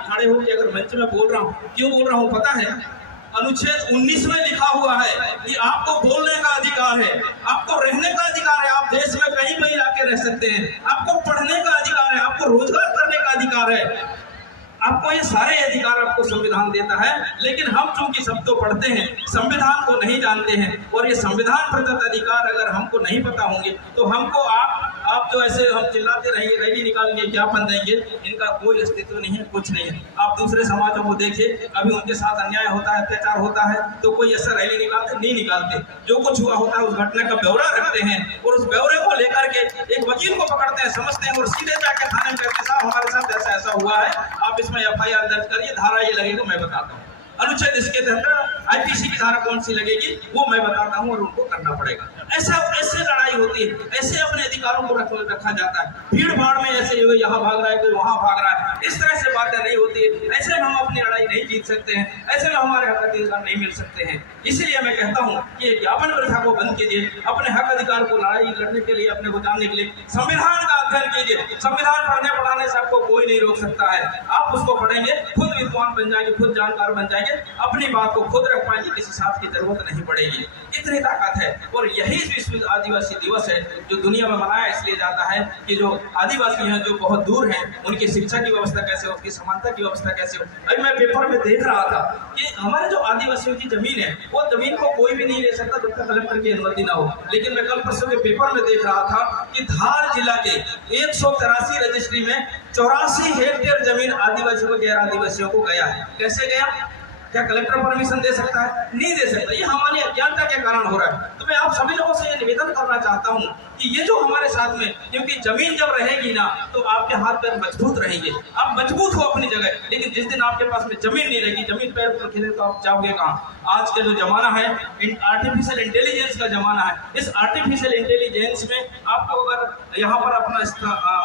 यहाँ खड़े होकर अगर मंच में बोल रहा हूँ, क्यों बोल रहा हूँ पता है? अनुच्छेद 19 में लिखा हुआ है कि आपको बोलने का अधिकार है, आपको रहने का अधिकार है, आप देश में कहीं भी आके रह सकते हैं, आपको पढ़ने का अधिकार है, आपको रोजगार करने का अधिकार है, आपको ये सारे अधिकार आपको संविधान देता है। लेकिन हम चूंकि सब तो पढ़ते हैं, संविधान को नहीं जानते हैं, और ये संविधान प्रदत्त अधिकार अगर हमको नहीं पता होंगे तो हमको आप जो ऐसे हम चिल्लाते रहेंगे, रैली निकालेंगे, ज्ञापन देंगे, इनका कोई अस्तित्व नहीं है, कुछ नहीं है। आप दूसरे समाजों को देखिए, कभी उनके साथ अन्याय होता है, अत्याचार होता है तो कोई ऐसा रैली निकालते नहीं निकालते, जो कुछ हुआ होता है उस घटना का ब्यौरा रखते हैं और उस ब्यौरे को लेकर के एक वकील को पकड़ते हैं, समझते हैं और सीधे जाके थाने में कहते हैं साहब हमारे साथ ऐसा ऐसा हुआ है, आप इसमें FIR दर्ज करिए, धारा ये लगेगी मैं बताता हूँ, अनुच्छेद इसके तहत IPC की धारा कौन सी लगेगी वो मैं बताता हूँ और उनको करना पड़ेगा। ऐसे लड़ाई होती है, ऐसे अपने अधिकारों को रखा जाता है। भीड़ भाड़ में ऐसे यहाँ भाग रहा है कोई वहाँ भाग रहा है, इस तरह से बातें नहीं होती है। ऐसे में हम अपनी लड़ाई नहीं जीत सकते हैं, ऐसे में हमारे हक अधिकार नहीं मिल सकते हैं। इसीलिए मैं कहता हूँ कि ज्ञापन प्रथा को बंद कीजिए, अपने हक अधिकार को लड़ाई लड़ने के लिए, अपने को जानने के लिए संविधान का अध्ययन कीजिए। संविधान पढ़ने पढ़ाने से आपको कोई नहीं रोक सकता है, आप उसको पढ़ेंगे, खुद विद्वान बन जाएंगे, खुद जानकार बन जाएंगे, अपनी बात को खुद रख पाएंगे, किसी साथ की जरूरत नहीं पड़ेगी। इतनी ताकत है। और यही विश्व आदिवासी दिवस है जो दुनिया में मनाया इसलिए जाता है कि जो आदिवासी हैं जो बहुत दूर हैं उनकी शिक्षा की व्यवस्था कैसे हो, उसकी समानता की व्यवस्था कैसे हो। अभी मैं पेपर में देख रहा था कि हमारे जो आदिवासियों की जमीन है वो जमीन को कोई भी नहीं ले सकता जब तक कलेक्टर की अनुमति ना हो। लेकिन मैं कल परसों के पेपर में देख रहा था कि धार जिला के 183 रजिस्ट्री में 84 हेक्टेयर जमीन आदिवासियों को, गैर आदिवासियों को गया है। कैसे गया? क्या कलेक्टर परमिशन दे सकता है? नहीं दे सकता। ये हमारी अज्ञानता के कारण हो रहा है। तो मैं आप सभी लोगों से ये निवेदन करना चाहता हूँ कि ये जो हमारे साथ में, क्योंकि जमीन जब रहेगी ना तो आपके हाथ पैर मजबूत रहेंगे, आप मजबूत हो अपनी जगह। लेकिन जिस दिन आपके पास में जमीन नहीं रहेगी, जमीन पैर पर खिले तो आप जाओगे कहाँ? आज का जो जमाना है आर्टिफिशियल इंटेलिजेंस का जमाना है। इस आर्टिफिशियल इंटेलिजेंस में आपको अगर यहाँ पर अपना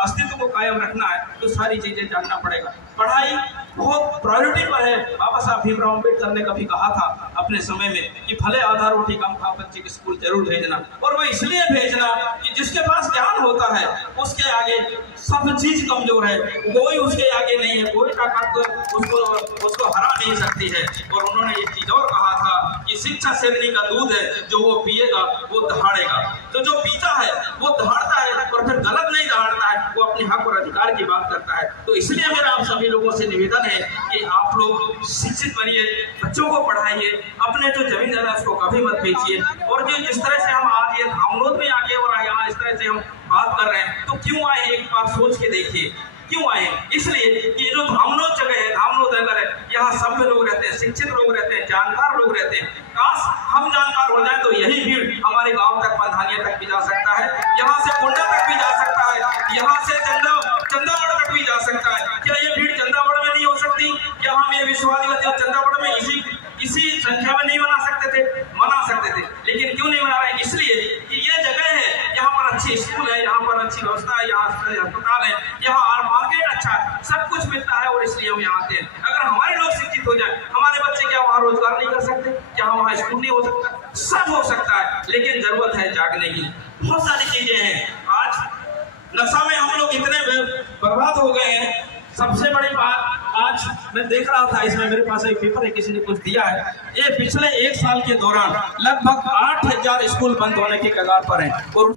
अस्तित्व को कायम रखना है तो सारी चीजें जानना पड़ेगा। पढ़ाई बहुत प्रायोरिटी पर है। बाबा साहब भीमराव अम्बेडकर ने कभी कहा था अपने समय में कि भले आधा रोटी कम खा बच्चे के स्कूल जरूर भेजना, और वो इसलिए भेजना कि जिसके पास ज्ञान होता है उसके आगे सब चीज कमजोर है, कोई उसके आगे नहीं है, कोई ताकत उसको हरा नहीं सकती है। और उन्होंने एक चीज और कहा था कि शिक्षा शेरनी का दूध है, जो वो पिएगा वो दहाड़ेगा। तो जो पीता है वो दहाड़ता है और फिर गलत नहीं दहाड़ता है, वो अपने हक और अधिकार की बात करता है। तो इसलिए मेरा आप सभी लोगों से निवेदन है कि आप लोग शिक्षित बनिए, बच्चों को पढ़ाइए, अपने जो जमीन है उसको कभी मत बेचिए। और जो जिस तरह से हम आज ये धामलोद में आगे और यहाँ इस तरह से हम बात कर रहे हैं, तो क्यों आए एक बार सोच के देखिए, क्यों आए? इसलिए कि जो धामलोद जगह है, धामलोद नगर है, यहाँ सभ्य लोग रहते हैं, शिक्षित लोग रहते हैं, जानकार लोग रहते हैं। काश हम जानकार हो जाए तो यही भीड़ हमारे गांव तक, पंधानिया तक भी जा सकता है, यहाँ से कुंडा तक भी जा सकता है, यहाँ से चंदावड़ तक भी जा सकता है। क्या ये भीड़ चंदावड़ में नहीं हो सकती? क्या हम ये विश्वादिवासी चंदावड़ में इसी संख्या में नहीं बना सकते थे? बना सकते थे, लेकिन क्यों नहीं बना रहे? इसलिए कि ये जगह है, यहाँ पर अच्छी स्कूल है, यहाँ पर अच्छी व्यवस्था है, यहाँ अस्पताल है, यहाँ मार्केट अच्छा है, सब कुछ मिलता है और इसलिए हम यहाँ आते हैं। अगर हमारे लोग शिक्षित हो जाए, हमारे बच्चे क्या वहाँ रोजगार नहीं कर सकते? क्या वहाँ स्कूल नहीं हो सकता? सब हो सकता है, लेकिन जरूरत है जागने की। बहुत सारी चीजें हैं। आज नशा में हम लोग इतने बर्बाद हो गए हैं। सबसे बड़ी बात, आज मैं देख रहा था, इसमें मेरे पास एक पेपर है, किसी ने कुछ दिया है, ये पिछले 1 साल के दौरान लगभग 8000 स्कूल बंद होने के कगार पर हैं। और